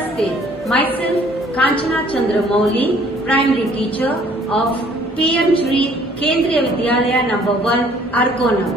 Namaste. Myself, Kanchana Chandra Mouli, primary teacher of PM Shri Kendriya Vidyalaya number 1, Arkonam.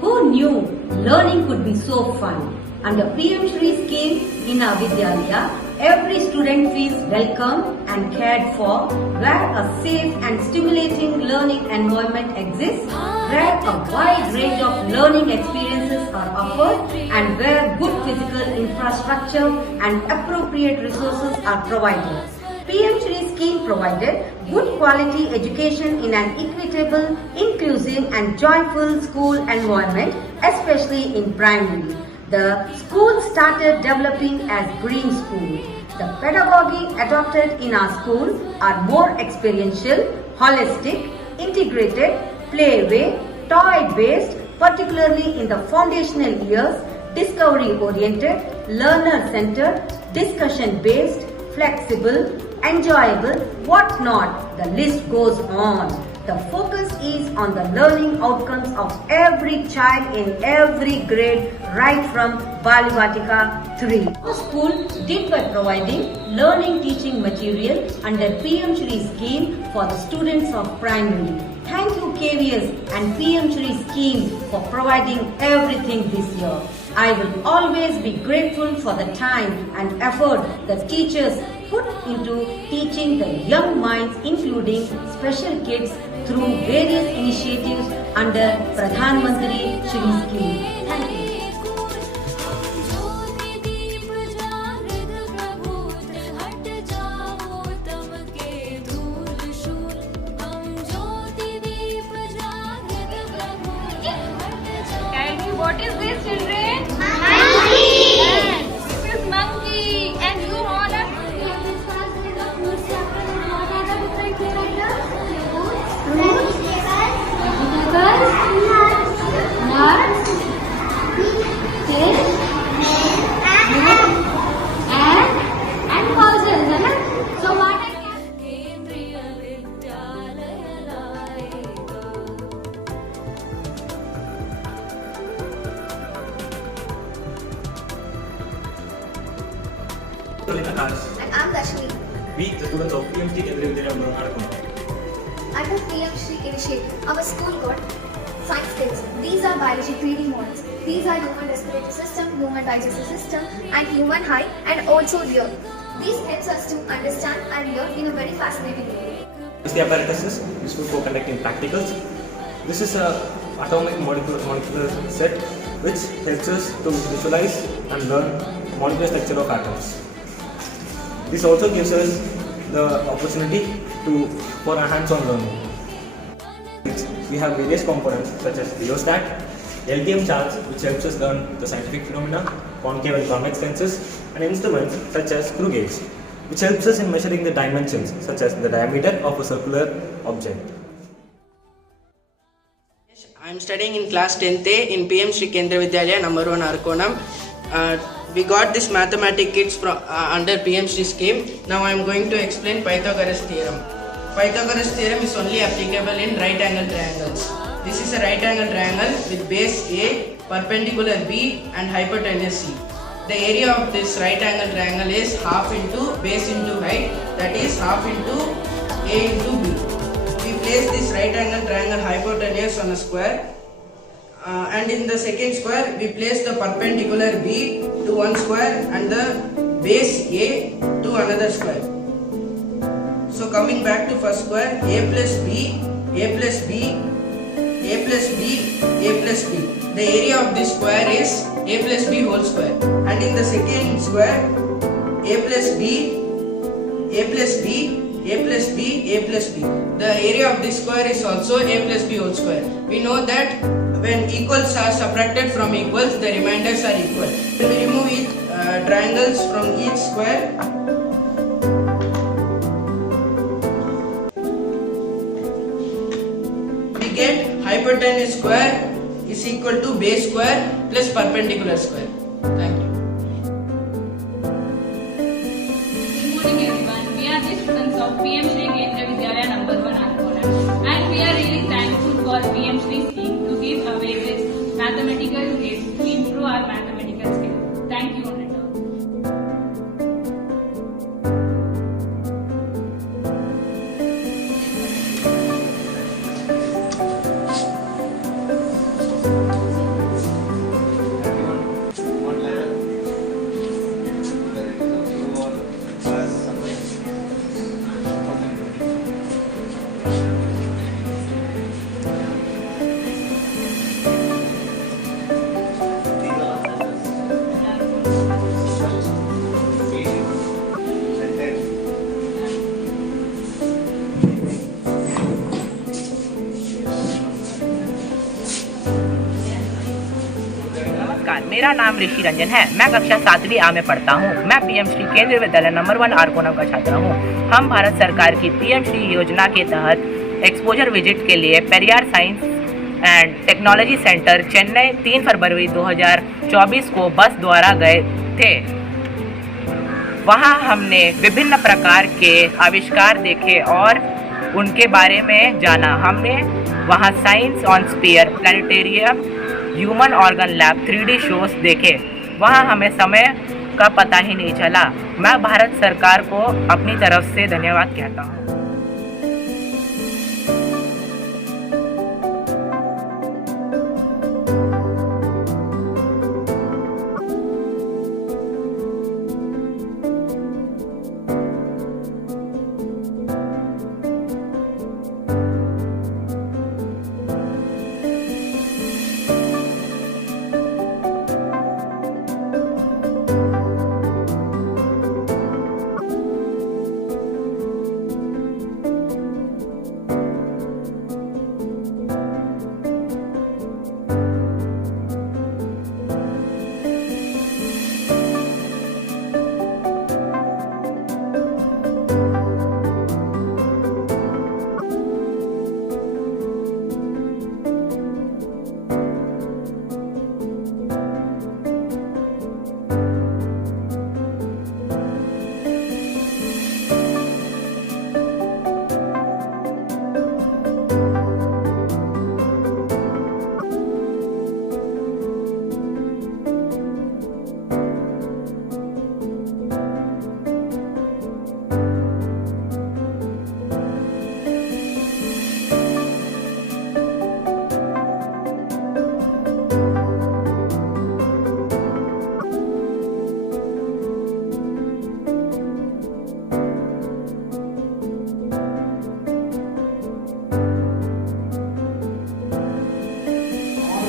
Who knew learning could be so fun? Under PM Shri scheme in our Vidyalaya, every student feels welcome and cared for, where a safe and stimulating learning environment exists, where a wide range of learning experiences are offered, and where good physical infrastructure and appropriate resources are provided. PM Shri scheme provided good quality education in an equitable, inclusive and joyful school environment, especially in primary. The school started developing as Green School. The pedagogy adopted in our school are more experiential, holistic, integrated, play-way, toy-based, particularly in the foundational years, discovery-oriented, learner-centered, discussion-based, flexible, enjoyable, what not, the list goes on. The focus is on the learning outcomes of every child in every grade right from Balivatika 3. The school did by providing learning teaching material under PM Shri scheme for the students of primary. Thank you KVS and PM Shri scheme for providing everything this year. I will always be grateful for the time and effort the teachers put into teaching the young minds, including special kids, through various initiatives under Pradhan Mantri Shri scheme. Thank you. What is this, children? Monkey. This is monkey, and you all are. Nuts, fish, and puzzles. So what I And I'm Dashmi. We, the students of PM Shri Kendriya Vidyalaya number 1, Arkonam. Under PM Shri initiative, our school got science skills. These are biology 3D models. These are human respiratory system, human digestive system, and human height, and also ear. These helps us to understand and learn in a very fascinating way. The apparatus is useful for conducting practicals. This is a atomic molecular set which helps us to visualize and learn molecular structure of atoms. This also gives us the opportunity for a hands-on learning. We have various components such as rheostat, LTM charts which helps us learn the scientific phenomena, concave and convex lenses, and instruments such as screw gauge which helps us in measuring the dimensions such as the diameter of a circular object. I am studying in class 10th A in PM Shri Kendriya Vidyalaya number 1, Arkonam. We got this mathematics kits from under PM Shri scheme. Now I am going to explain Pythagoras theorem. Pythagoras theorem is only applicable in right angle triangles. This is a right angle triangle with base A, perpendicular B and hypotenuse C. The area of this right angle triangle is half into base into height, that is half into A into B. We place this right angle triangle hypotenuse on a square. And in the second square we place the perpendicular B to one square and the base A to another square. So coming back to first square, A plus B, A plus B, A plus B, A plus B. The area of this square is A plus B whole square. And in the second square, A plus B, A plus B, A plus B, A plus B. The area of this square is also A plus B whole square. We know that when equals are subtracted from equals, the remainders are equal. When we remove triangles from each square, we get hypotenuse square is equal to base square plus perpendicular square. Thank you. Good morning, everyone. We are the students of PM Shri Kendriya Vidyalaya number 1, Arkonam, and we are really thankful for PM Shri scheme to give away this mathematical kits to improve our mathematical skills. Thank you, Honorable. मेरा नाम ऋषि रंजन है। मैं कक्षा 7वीं A में पढ़ता हूँ। मैं PM Shri केंद्रीय विद्यालय नंबर 1 आरकोनम का छात्र हूँ। हम भारत सरकार की पीएम श्री योजना के तहत एक्सपोजर विजिट के लिए Periyar science and technology centre Chennai 3 फरवरी 2024 को बस द्वारा गए थे। वहाँ हमने विभिन्न प्रकार के आविष्कार देखे और उनके बारे में जाना। हमने वहाँ science on sphere, planetarium, human organ lab, 3D shows देखे। वहाँ हमें समय का पता ही नहीं चला। मैं भारत सरकार को अपनी तरफ से धन्यवाद कहता हूँ।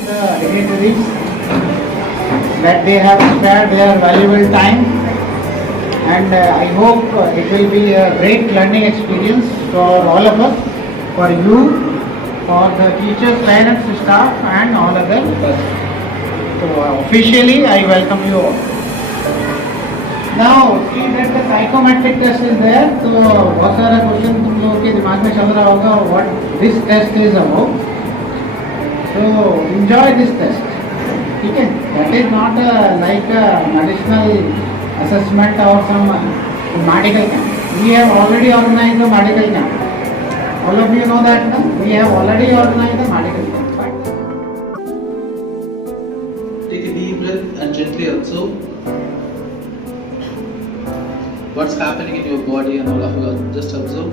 The dignitaries that they have spared their valuable time, and I hope it will be a great learning experience for all of us, for you, for the teachers, parents, staff and all other guests. So officially I welcome you all. Now see that the psychometric test is there, so बहुत सारा question तुम लोगों के दिमाग में चल रहा होगा what this test is about. So enjoy this test. ठीक है? That is not like a additional assessment or some medical camp. We have already organized the medical camp. All of you know that, no? We have already organized the medical camp. Right? Take a deep breath and gently observe what's happening in your body and all of you. Just observe.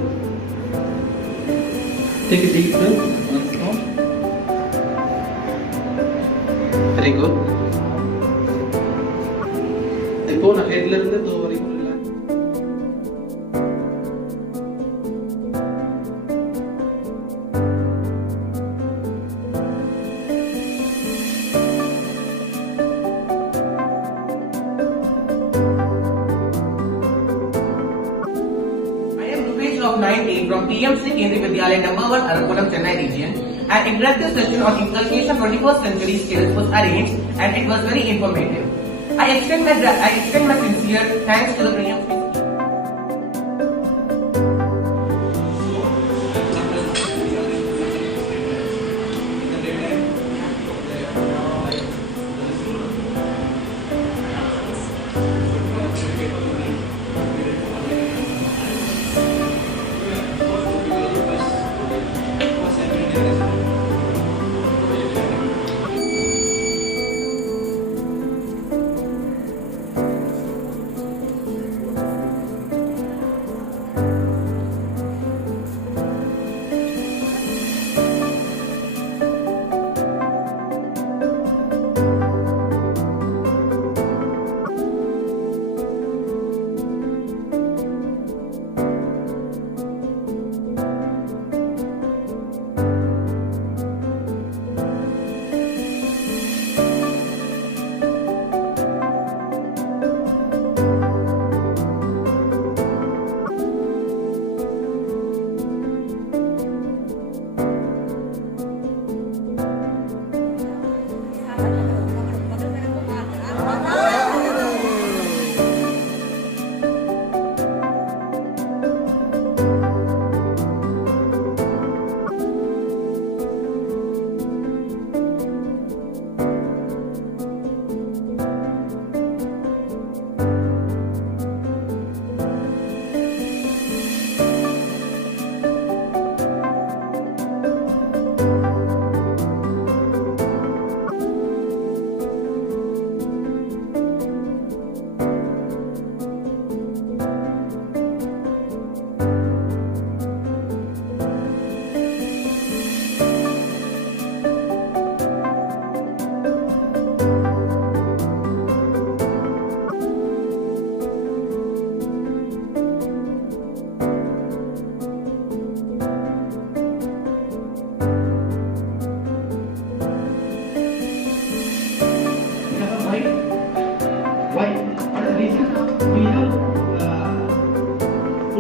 Take a deep breath once more. Very good. இப்போ நான் ஹெட்ல இருந்து தோ வரைக்கும் relax. I am Rupesh of 9A from PMC Kendriya Vidyalaya number 1 Arakonam Chennai region. An interactive session on inculcation 21st century skills was arranged and it was very informative. I extend my sincere thanks to the PMC.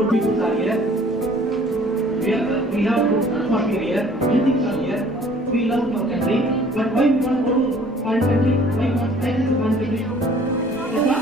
More people are here. We have good atmosphere here. Many things are here. We love our country. But why we want to go to foreign country? Why we want to stay in foreign country? Yes, sir?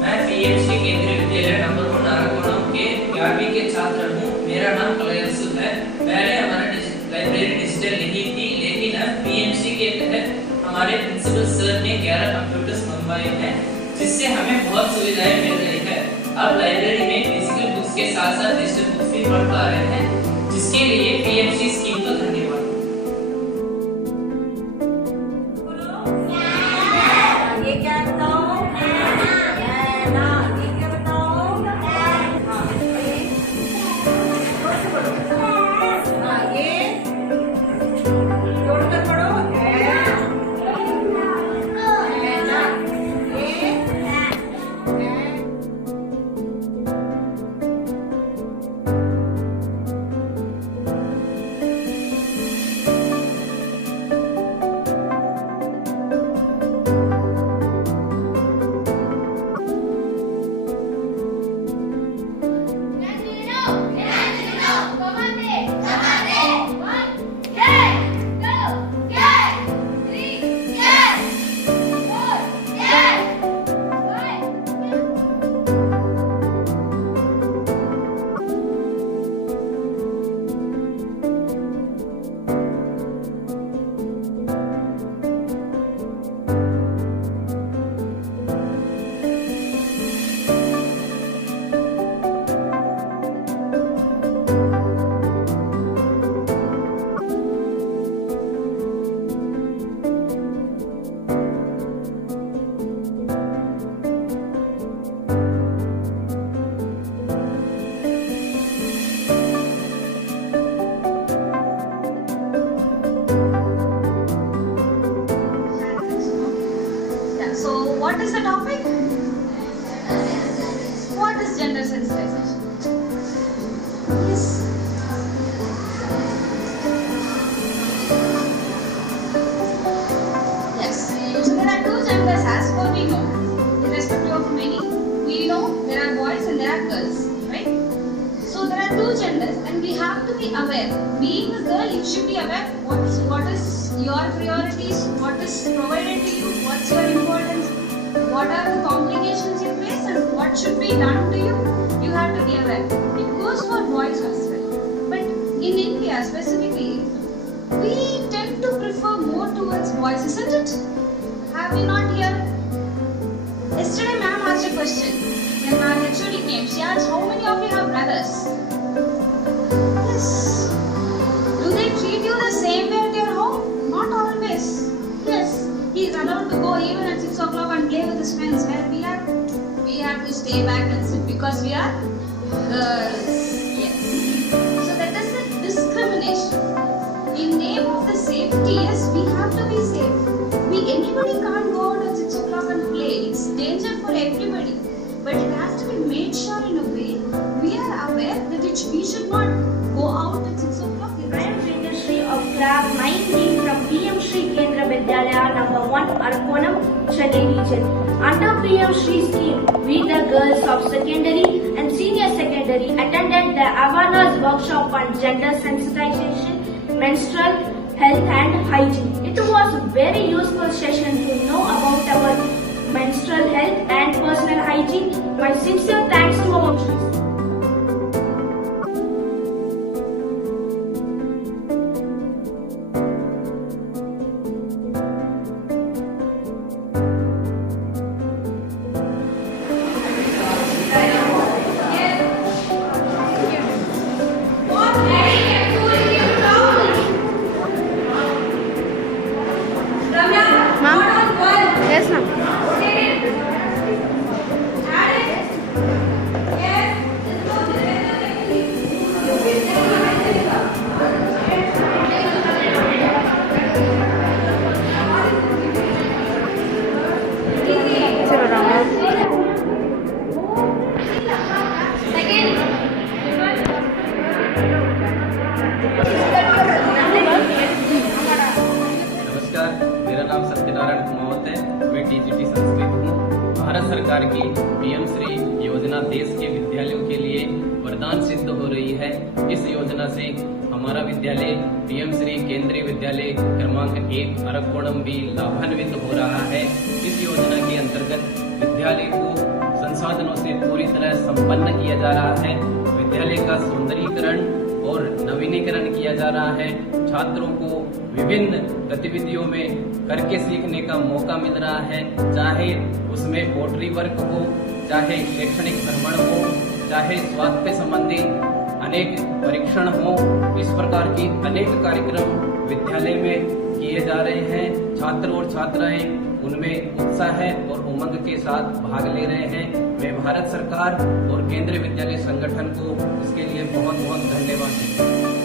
मैं PMC केंद्रीय विद्यालय number 1 नारकोणम के 11वीं के छात्र हूँ। मेरा नाम कलयसुद है। पहले हमारा लाइब्रेरी डिजिटल नहीं थी, लेकिन अब पीएमसी के तहत हमारे प्रिंसिपल सर ने 11 कंप्यूटर्स मंगवाए हैं, जिससे हमें बहुत सुविधाएं मिल रही है। अब लाइब्रेरी में फिजिकल बुक्स के साथ साथ डिजिटल बुक्स भी पढ़ पा रहे हैं, जिसके लिए पीएमसी स्कीम को धन्यवाद। ये क्या बताओ? ना, ये क्या बताओ? हाँ, ये जोड़ से पढ़ो। हाँ, ये जोड़कर पढ़ो। ना, ये What is the topic? What is gender sensitization? Yes. Yes. So there are two genders as per we know. Irrespective of many, we know there are boys and there are girls, right? So there are two genders and we have to be aware. Being a girl, you should be aware what is your priorities, what is provided to you, what's your importance, what are the complications you face and what should be done to you. You have to be aware. It goes for boys as well. But in India specifically, we tend to prefer more towards boys, isn't it? Have we not here? Yesterday ma'am asked a question. When our HOD came, she asked how many of you have brothers? Yes. Do they treat you the same way at your home? Not always. Yes. He is allowed to go even at 6 o'clock and play with his friends, where we have to stay back and sit because we are girls. Yes. So that is the discrimination. In name of the safety, yes, we have to be safe. Anybody can't go out at 6 o'clock and play. It's danger for everybody. But it has to be made sure in a way we are aware that we should not go out at 6 o'clock. I am Sri of class 19 from PM Shri Kendra Vidyalaya number 1 Arkonam, Chennai region. Under PM Shri scheme, we the girls of secondary and senior secondary attended the awareness workshop on gender sensitization, menstrual health and hygiene. It was a very useful session to know about our menstrual health and personal hygiene. My sincere thanks to our Shri. What are you doing here? सरकार की PM Shri योजना देश के विद्यालयों के लिए वरदान सिद्ध हो रही है। इस योजना से हमारा विद्यालय पीएम श्री केंद्रीय विद्यालय क्रमांक 1 अरकोणम भी लाभान्वित हो रहा है। इस योजना के अंतर्गत विद्यालय को संसाधनों से पूरी तरह संपन्न किया जा रहा है। विद्यालय का सौंदर्यीकरण और नवीनीकरण किया जा रहा है। छात्रों को विभिन्न गतिविधियों में करके सीखने का मौका मिल रहा है, चाहे उसमें पोट्री वर्क हो, चाहे शैक्षणिक भ्रमण हो, चाहे स्वास्थ्य संबंधी अनेक परीक्षण हो। इस प्रकार की अनेक कार्यक्रम विद्यालय में किए जा रहे हैं। छात्र और छात्राएं उनमें उत्साह और उमंग के साथ भाग ले रहे हैं। मैं भारत सरकार और केंद्रीय विद्यालय संगठन को इसके लिए बहुत बहुत धन्यवाद देता हूँ।